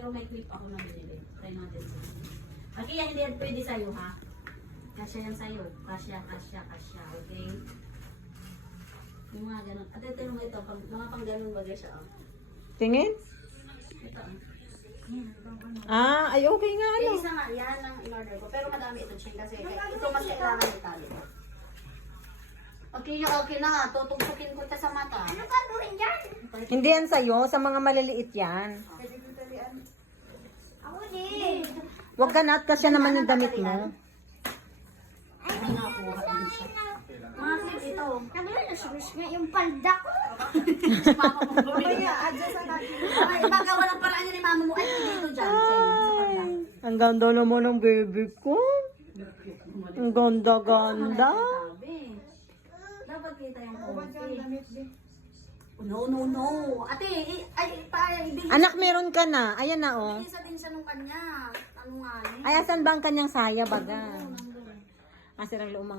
Pero may clip ako na binili. Try natin sa okay, hindi yan pwede sa'yo ha. Kasya yan sa'yo. Kasya. Okay? Yung mga ganun. At ito naman ito. Mga pang ganun bagay siya. Oh. Tingin? Ito. Ah, ay okay nga ano. Yung isa nga, yan ang in-order ko. Pero madami ito, Ching, kasi ito mas kailangan ni Tali. Okay na. Tutugtukin ko ito sa mata. Ano gagawin dyan? Hindi yan sa'yo, sa mga maliliit yan. Ako din. Huwag ka na at kasya naman yung damit mo. Ay, Ay, nakuha din siya. Mga clip ito. Nagla na swish nga yung palda ko. Si Mama mo bumili. Ay, baga walang paraan yun ni Mama mo. Ay, dito dyan. Ching, sa pagka. Ang ganda naman ng baby ko. Ang ganda-ganda. Dapat kita yung coffee. No. Ate, ibigay. Anak, meron ka na. Ayan na, oh. Isa din siya nung kanya. Ano nga yun? Ay, asan ba ang kanyang saya, baga? Asirang loob mga